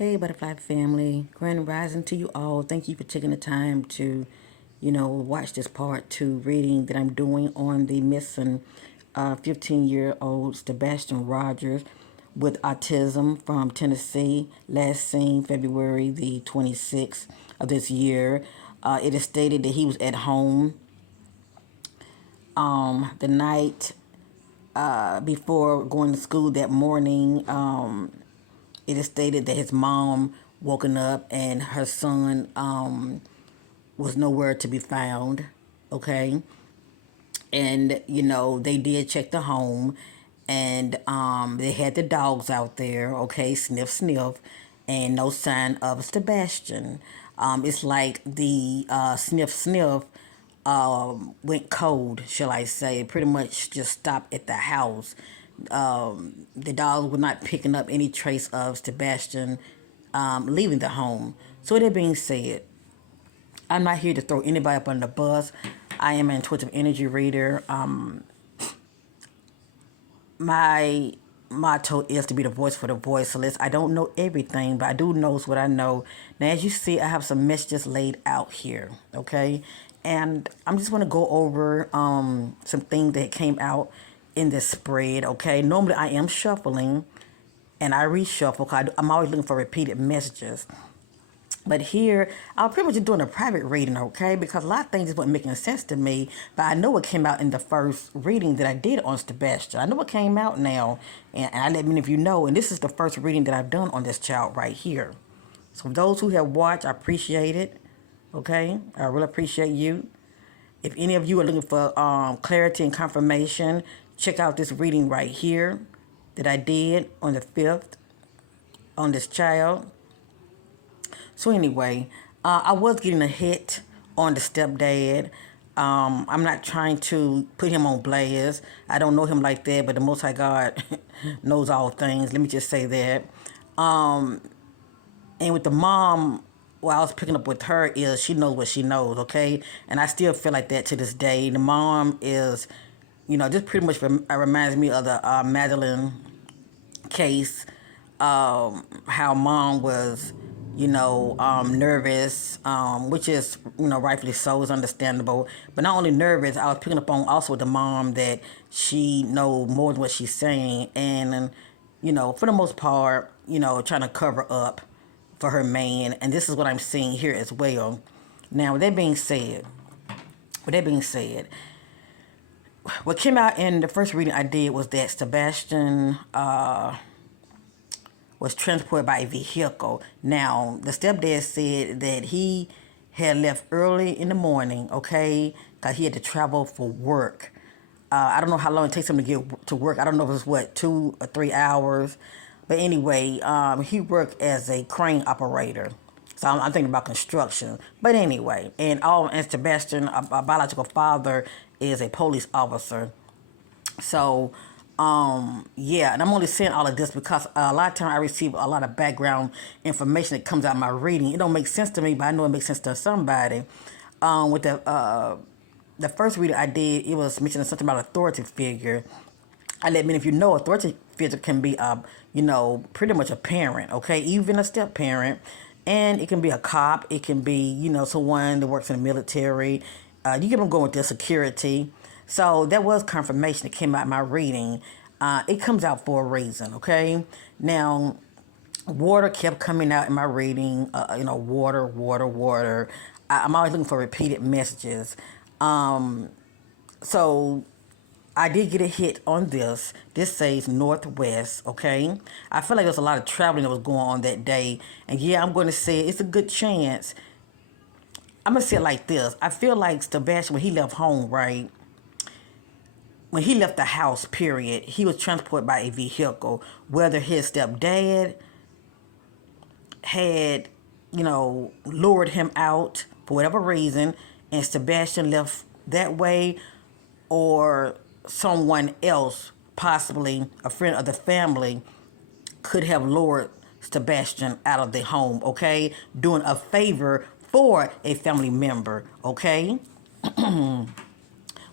Hey, Butterfly family. Grand rising to you all. Thank you for taking the time to, watch this part two reading that I'm doing on the missing 15-year-old Sebastian Rogers with autism from Tennessee, last seen February the 26th of this year. It is stated that he was at home the night before going to school that morning. It is stated that his mom woken up and her son was nowhere to be found. Okay. And, they did check the home and they had the dogs out there. Okay. Sniff, sniff. And no sign of Sebastian. It's like the sniff, sniff went cold, shall I say. It pretty much just stopped at the house. The dogs were not picking up any trace of Sebastian leaving the home. So with that being said, I'm not here to throw anybody up on the bus. I am an intuitive energy reader. My motto is to be the voice for the voiceless. I don't know everything, but I do know what I know. Now, as you see, I have some messages laid out here, okay? And I'm just going to go over some things that came out in this spread, okay? Normally, I am shuffling, and I reshuffle because I'm always looking for repeated messages. But here, I'm pretty much doing a private reading, okay? Because a lot of things just weren't making sense to me. But I know what came out in the first reading that I did on Sebastian. I know what came out now. And I let many of you know. And this is the first reading that I've done on this child right here. So those who have watched, I appreciate it. Okay? I really appreciate you. If any of you are looking for clarity and confirmation, check out this reading right here that I did on the 5th on this child. So anyway, I was getting a hit on the stepdad. I'm not trying to put him on blast. I don't know him like that, but the Most High God knows all things. Let me just say that. And with the mom, what I was picking up with her is she knows what she knows, okay? And I still feel like that to this day. The mom is, this pretty much reminds me of the Madeline case. How mom was nervous, which is, rightfully so, is understandable. But not only nervous, I was picking up on also the mom that she know more than what she's saying. And, for the most part, trying to cover up for her man. And this is what I'm seeing here as well. Now, with that being said, what came out in the first reading I did was that Sebastian, was transported by a vehicle. Now, the stepdad said that he had left early in the morning, okay, because he had to travel for work. I don't know how long it takes him to get to work. I don't know if it's, 2 or 3 hours. But anyway, he worked as a crane operator. So I'm thinking about construction. But anyway, and Sebastian, a biological father, is a police officer. So, yeah, and I'm only saying all of this because a lot of times I receive a lot of background information that comes out of my reading. It don't make sense to me, but I know it makes sense to somebody. With the first reading I did, it was mentioning something about authority figure. I let many of you know authority figure can be, pretty much a parent, okay, even a step parent, and it can be a cop. It can be, someone that works in the military. You get them going with their security. So that was confirmation that came out in my reading. It comes out for a reason, okay? Now, water kept coming out in my reading. Water, water, water. I'm always looking for repeated messages. So I did get a hit on this. This says northwest, okay? I feel like there's a lot of traveling that was going on that day. And yeah, I'm going to say it's a good chance. I'm going to say it like this. I feel like Sebastian, when he left home, right? When he left the house, period, he was transported by a vehicle. Whether his stepdad had, lured him out for whatever reason, and Sebastian left that way, or someone else, possibly a friend of the family, could have lured Sebastian out of the home, okay? Doing a favor for a family member, okay?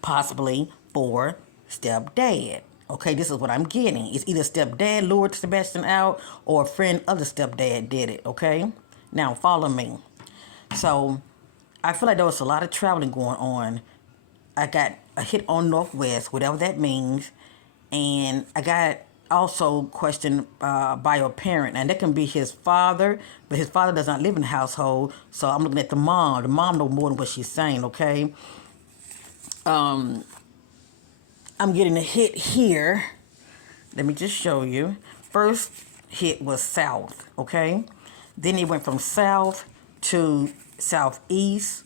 Possibly for stepdad, Okay, this is what I'm getting. It's either stepdad lured Sebastian out or a friend of the stepdad did it. Okay, now follow me. So I feel like there was a lot of traveling going on. I got a hit on Northwest, whatever that means, and I got also questioned by a parent, and that can be his father, but his father does not live in the household. So I'm looking at the mom. The mom knows more than what she's saying. Okay, I'm getting a hit here. Let me just show you. First hit was south. Okay, then it went from south to southeast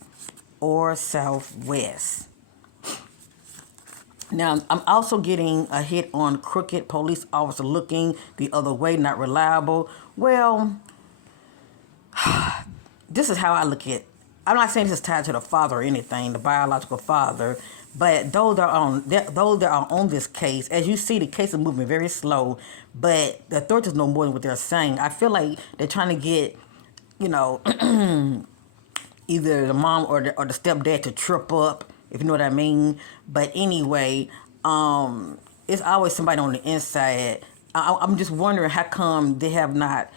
or southwest. Now, I'm also getting a hit on crooked police officer looking the other way, not reliable. Well, this is how I look at. I'm not saying this is tied to the father or anything, the biological father, but those that are on this case, as you see, the case is moving very slow, but the authorities know more than what they're saying. I feel like they're trying to get, you know, either the mom or the stepdad to trip up, if you know what I mean. But anyway, it's always somebody on the inside. I'm just wondering how come they have not,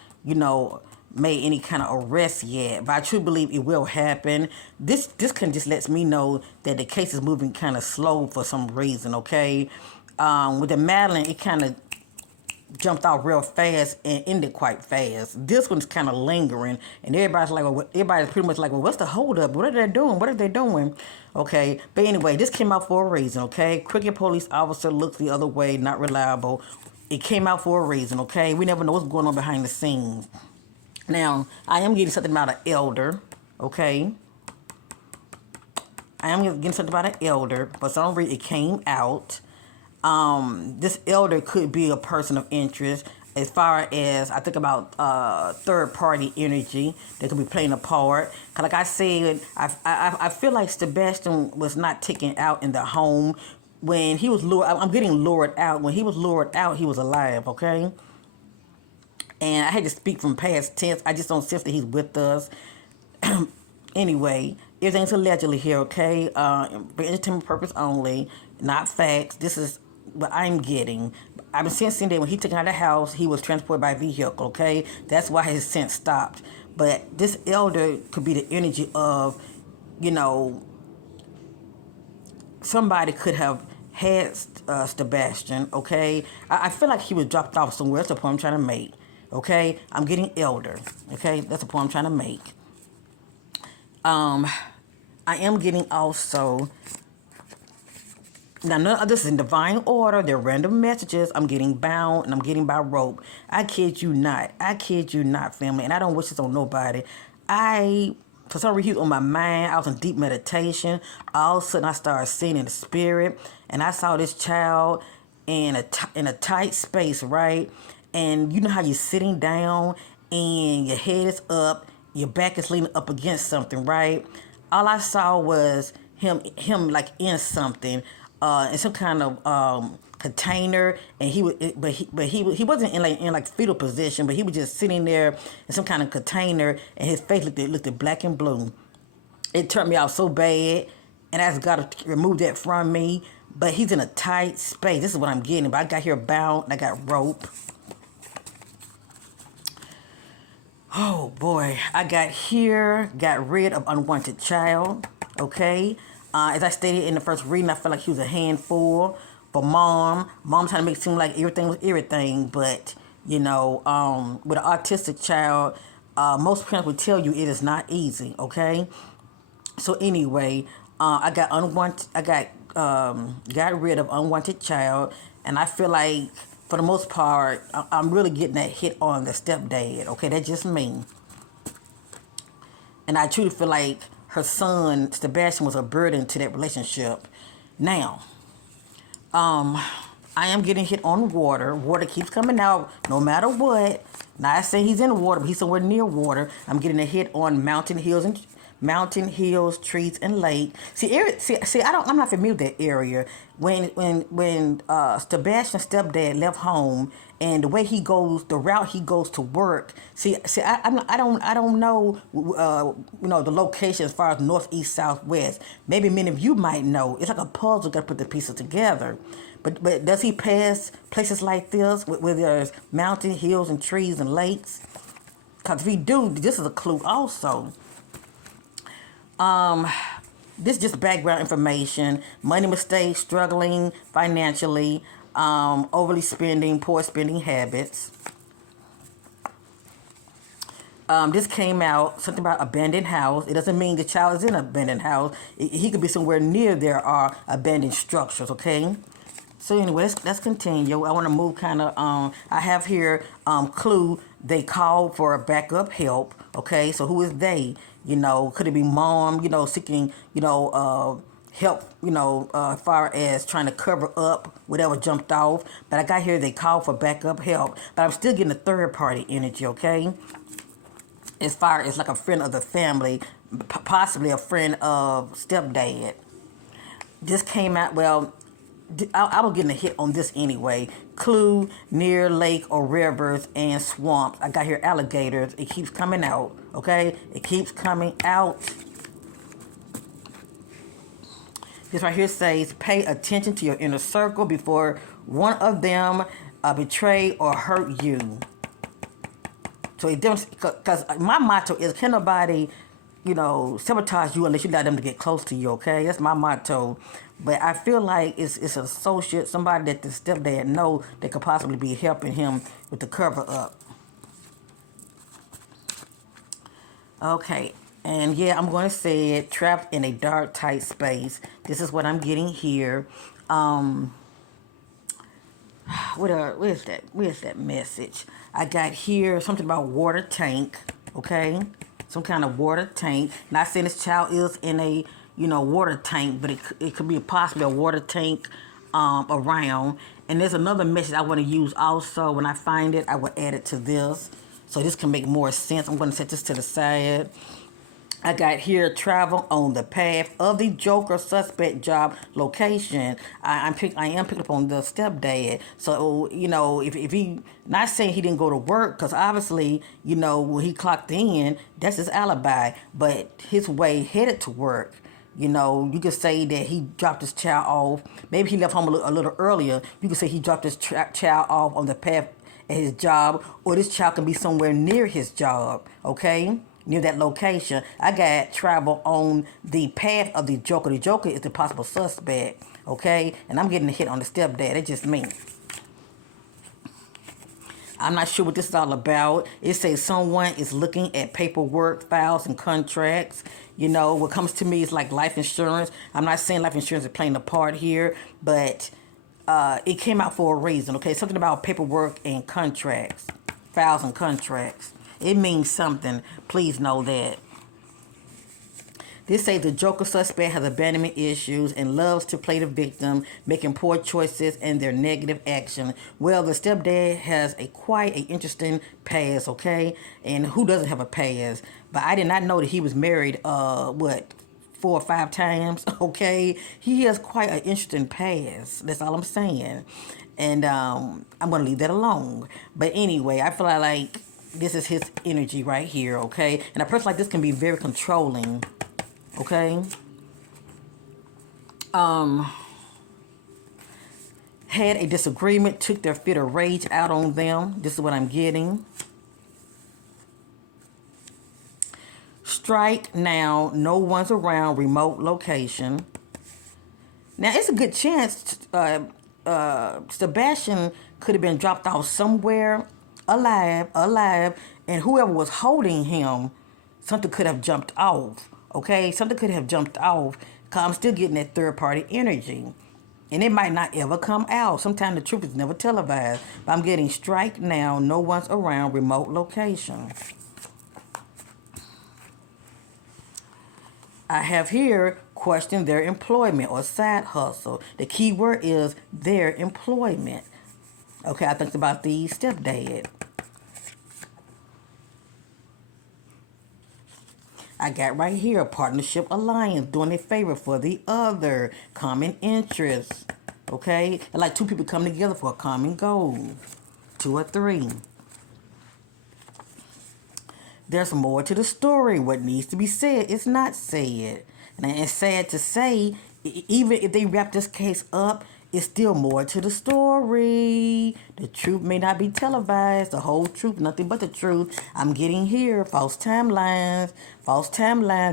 made any kind of arrest yet. But I truly believe it will happen. This kind of just lets me know that the case is moving kind of slow for some reason, okay? With the Madeline, it kind of jumped out real fast and ended quite fast. This one's kind of lingering, and everybody's pretty much like, well, what's the holdup? What are they doing? What are they doing? Okay, but anyway, this came out for a reason. Okay, crooked police officer looks the other way, not reliable. It came out for a reason. Okay, we never know what's going on behind the scenes. Now, I am getting something about an elder. Okay, I am getting something about an elder, but for some reason it came out. This elder could be a person of interest as far as I think about third party energy that could be playing a part. Cause like I said, I feel like Sebastian was not taken out in the home when he was lured. I'm getting lured out. When he was lured out, he was alive. Okay. And I had to speak from past tense. I just don't sense that he's with us. Anyway, everything's allegedly here. Okay. For entertainment purpose only, not facts. This is what I'm getting. I've been sensing that when he took out of the house, he was transported by vehicle, okay? That's why his sense stopped. But this elder could be the energy of, somebody could have had Sebastian, okay? I feel like he was dropped off somewhere. That's the point I'm trying to make, okay? I'm getting elder, okay? That's the point I'm trying to make. I am getting also... Now, none of this is in divine order. They're random messages. I'm getting bound and I'm getting by rope. I kid you not. I kid you not, family. And I don't wish this on nobody. For some reason, he was on my mind. I was in deep meditation. All of a sudden, I started seeing in the spirit. And I saw this child in a tight space, right? And you know how you're sitting down and your head is up. Your back is leaning up against something, right? All I saw was him like in something. In some kind of container, and he wasn't in like fetal position, but he was just sitting there in some kind of container, and his face looked black and blue. It turned me out so bad, and I asked God to remove that from me. But he's in a tight space. This is what I'm getting. But I got here bound, and I got rope. Oh boy, I got rid of unwanted child. Okay. As I stated in the first reading, I felt like he was a handful for mom. Mom trying to make it seem like everything was everything, but with an autistic child, most parents would tell you it is not easy. Okay, so anyway, I got got rid of unwanted child, and I feel like for the most part, I'm really getting that hit on the stepdad. Okay, that's just me, and I truly feel like her son, Sebastian, was a burden to that relationship. Now, I am getting hit on water. Water keeps coming out no matter what. Not saying he's in the water, but he's somewhere near water. I'm getting a hit on mountains mountain, hills, trees, and lake. I'm not familiar with that area. When Sebastian's stepdad left home, and the way he goes, the route he goes to work. I don't know, the location as far as north, east, south, west. Maybe many of you might know. It's like a puzzle. Got to put the pieces together. But does he pass places like this where there's mountain, hills, and trees and lakes? Because if he do, this is a clue also. This is just background information. Money mistakes, struggling financially, overly spending, poor spending habits. This came out, something about abandoned house. It doesn't mean the child is in an abandoned house. He could be somewhere near there are abandoned structures, okay? So anyway, let's continue. I want to move kind of, I have here, clue, they called for backup help, okay? So who is they? Could it be mom, seeking, help, as far as trying to cover up whatever jumped off. But I got here, they called for backup help. But I'm still getting a third party energy, okay? As far as like a friend of the family, possibly a friend of stepdad. This came out, well, I was getting a hit on this anyway. Clue, near lake or rivers and swamps. I got here alligators. It keeps coming out, okay? It keeps coming out. This right here says, pay attention to your inner circle before one of them betray or hurt you. So it demonstrates, because my motto is, can nobody, sabotage you unless you allow them to get close to you, okay? That's my motto. But I feel like it's an associate, somebody that the stepdad know that could possibly be helping him with the cover up. Okay, and yeah, I'm going to say it, trapped in a dark, tight space. This is what I'm getting here. Where's that message? I got here something about water tank, okay? Some kind of water tank. Not saying this child is in a, water tank, but it could be possibly a water tank around. And there's another message I want to use also. When I find it, I will add it to this. So this can make more sense. I'm going to set this to the side. I got here, travel on the path of the Joker suspect job location. I am picking up on the stepdad. So, if he, not saying he didn't go to work, because obviously, when he clocked in, that's his alibi. But his way headed to work, you could say that he dropped his child off. Maybe he left home a little earlier. You could say he dropped his child off on the path at his job, or this child can be somewhere near his job, okay? Near that location. I got travel on the path of the Joker. The Joker is the possible suspect, okay? And I'm getting a hit on the stepdad. It's just me. I'm not sure what this is all about. It says someone is looking at paperwork, files, and contracts. What comes to me is like life insurance. I'm not saying life insurance is playing a part here, but it came out for a reason, okay? Something about paperwork and contracts, files and contracts. It means something. Please know that. This says the Joker suspect has abandonment issues and loves to play the victim, making poor choices and their negative action. Well, the stepdad has quite an interesting past, okay? And who doesn't have a past? But I did not know that he was married, 4 or 5 times, okay? He has quite an interesting past. That's all I'm saying. And I'm going to leave that alone. But anyway, I feel like this is his energy right here, okay? And a person like this can be very controlling, okay? Had a disagreement, took their fit of rage out on them. This is what I'm getting. Strike now, no one's around, remote location. Now, it's a good chance Sebastian could have been dropped off somewhere alive, and whoever was holding him, something could have jumped off, okay? Something could have jumped off, because I'm still getting that third-party energy. And it might not ever come out. Sometimes the truth is never televised. But I'm getting strike now, no one's around, remote location. I have here, question their employment or side hustle. The key word is their employment. Okay, I think about the stepdad. I got right here, partnership alliance, doing a favor for the other, common interests. Okay? Like two people come together for a common goal. 2 or 3. There's more to the story. What needs to be said is not said. And it's sad to say, even if they wrap this case up, it's still more to the story. The truth may not be televised. The whole truth, nothing but the truth. I'm getting here. False timelines,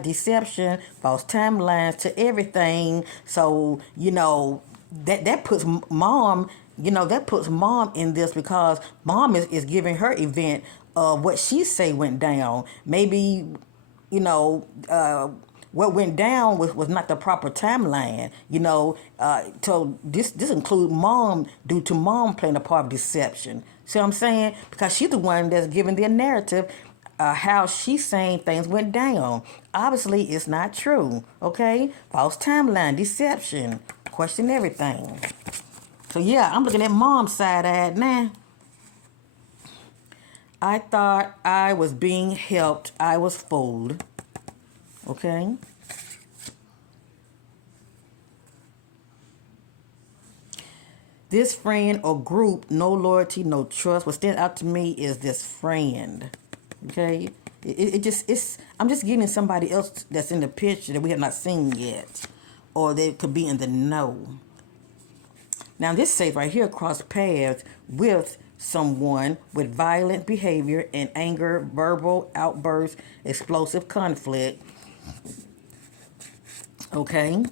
deception, false timelines to everything. So, that puts mom, that puts mom in this because mom is giving her event of what she say went down. Maybe, what went down was not the proper timeline, so this includes mom due to mom playing a part of deception. See what I'm saying? Because she's the one that's giving their narrative, how she's saying things went down. Obviously, it's not true, okay? False timeline, deception, question everything. So yeah, I'm looking at mom's side-eyed now. I thought I was being helped. I was fooled. Okay? This friend or group, no loyalty, no trust. What stands out to me is this friend. Okay? I'm just getting somebody else that's in the picture that we have not seen yet. Or they could be in the know. Now this says right here, cross paths with someone with violent behavior and anger, verbal outbursts, explosive conflict. Okay.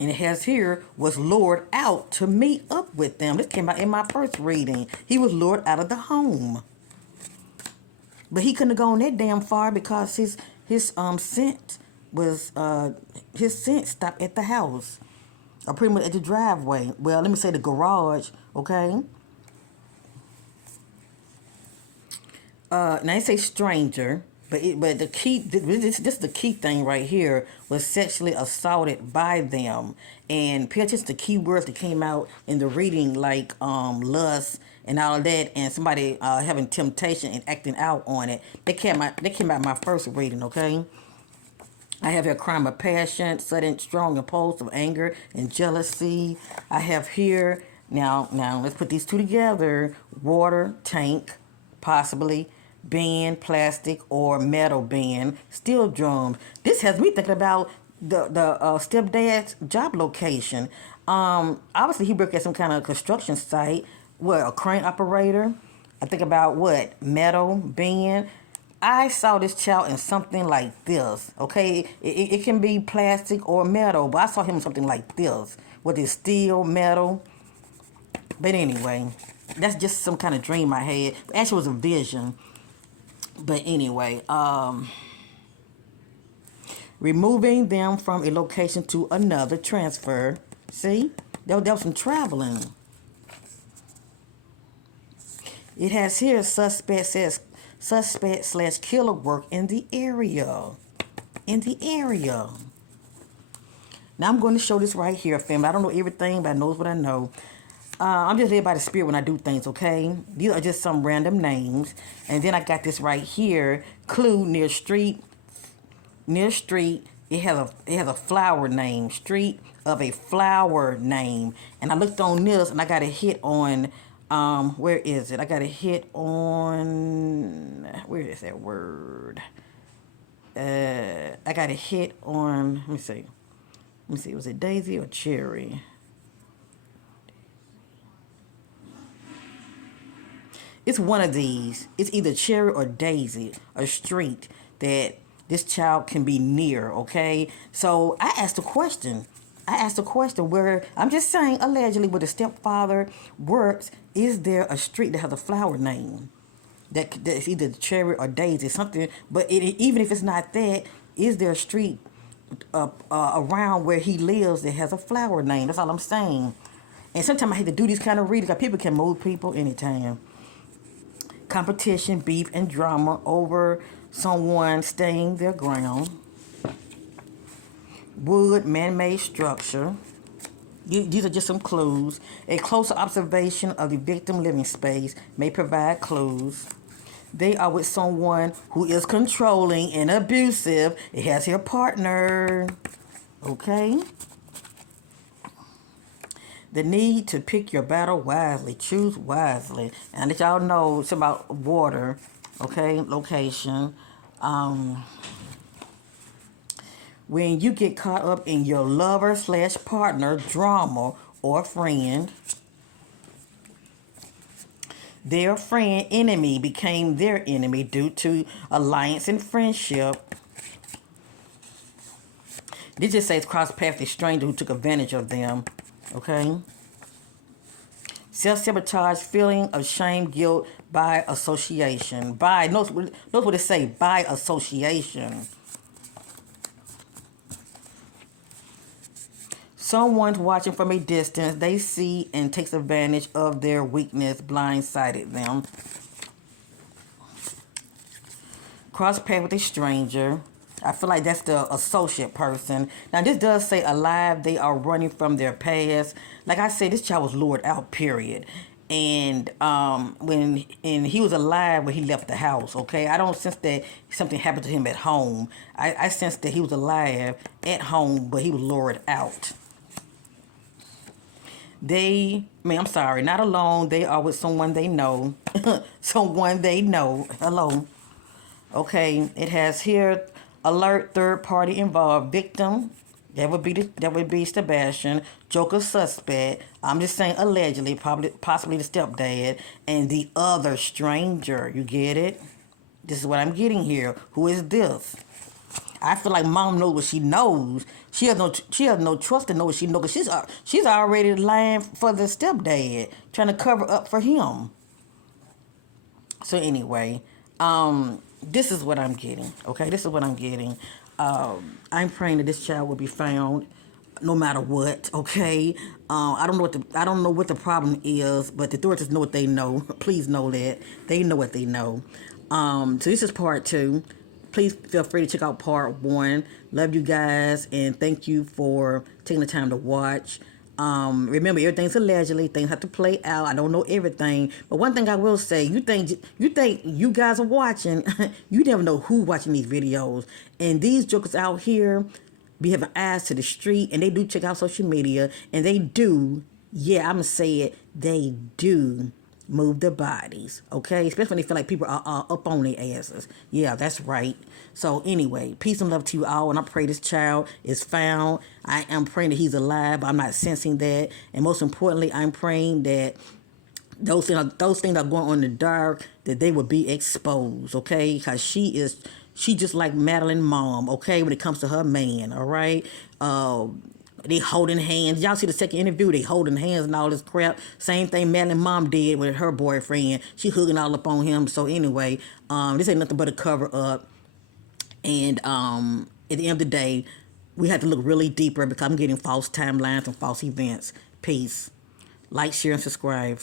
And it has here, was lured out to meet up with them. This came out in my first reading. He was lured out of the home. But he couldn't have gone that damn far because his scent was his scent stopped at the house. Or pretty much at the driveway. Well, let me say the garage, okay? Now they say stranger, but the key, this is the key thing right here, was sexually assaulted by them. And pay attention to key words that came out in the reading, like lust and all of that, and somebody having temptation and acting out on it. They came out in my first reading, okay? I have here crime of passion, sudden, strong impulse of anger and jealousy. I have here, now let's put these two together. Water, tank, possibly. Bin, plastic or metal bin. Steel drums. This has me thinking about the stepdad's job location. Obviously he worked at some kind of construction site. What, a crane operator? I think about what? Metal, bin. I saw this child in something like this, okay? It can be plastic or metal, but I saw him in something like this, with his steel, metal. But anyway, that's just some kind of dream I had. Actually, it was a vision. But anyway, removing them from a location to another, transfer. See? There was some traveling. It has here, suspect/killer work in the area. Now I'm going to show this right here, family. I don't know everything, but I know what I know. I'm just led by the spirit when I do things, okay? These are just some random names. And then I got this right here. Clue, near street. It has a flower name. Street of a flower name. And I looked on this and I got a hit on, where is it? I got a hit on, where is that word? I got a hit on, let me see, was it Daisy or Cherry? It's one of these. It's either Cherry or Daisy, a street that this child can be near, okay? So I asked a question. Where, I'm just saying, allegedly, where the stepfather works, is there a street that has a flower name? That's either Cherry or Daisy, something. But even if it's not that, is there a street around where he lives that has a flower name? That's all I'm saying. And sometimes I hate to do these kind of readings because people can move people anytime. Competition, beef, and drama over someone staying their ground. Wood, man-made structure. These are just some clues. A closer observation of the victim living space may provide clues. They are with someone who is controlling and abusive. It has your partner. Okay? The need to pick your battle wisely. Choose wisely. And let y'all know it's about water. Okay? Location. When you get caught up in your lover / partner drama or friend, their friend enemy became their enemy due to alliance and friendship. This just says cross paths with a stranger who took advantage of them. Okay? Self-sabotage, feeling of shame, guilt by association. Notice what it say, by association. Someone's watching from a distance. They see and takes advantage of their weakness, blindsided them. Cross path with a stranger. I feel like that's the associate person. Now, this does say alive. They are running from their past. Like I said, this child was lured out, period. And he was alive when he left the house, okay? I don't sense that something happened to him at home. I sense that he was alive at home, but he was lured out. Not alone. They are with someone they know. Someone they know. Hello. Okay, it has here alert, third party involved, victim. That would be Sebastian, Joker suspect. I'm just saying allegedly, possibly the stepdad, and the other stranger. You get it? This is what I'm getting here. Who is this? I feel like mom knows what she knows. She has no trust to know what she knows. Cause she's already lying for the stepdad, trying to cover up for him. So anyway, this is what I'm getting. Okay, this is what I'm getting. I'm praying that this child will be found, no matter what. Okay. I don't know what the problem is, but the authorities know what they know. Please know that they know what they know. So this is part 2. Please feel free to check out part 1. Love you guys, and thank you for taking the time to watch. Remember, everything's allegedly. Things have to play out. I don't know everything, but one thing I will say: you think you guys are watching. You never know who watching these videos, and these jokers out here be having eyes to the street, and they do check out social media, and they do. Yeah, I'm gonna say it. They do move their bodies, okay? Especially when they feel like people are up on their asses. Yeah, that's right. So anyway, peace and love to you all, and I pray this child is found. I am praying that he's alive, but I'm not sensing that. And most importantly, I'm praying that those things are going on in the dark, that they will be exposed, okay? Because she just like Madeline's mom, okay, when it comes to her man, all right? They holding hands. Y'all see the second interview? They holding hands and all this crap. Same thing Madeline's mom did with her boyfriend. She hugging all up on him. So anyway, this ain't nothing but a cover up. And at the end of the day, we have to look really deeper because I'm getting false timelines and false events. Peace. Like, share, and subscribe.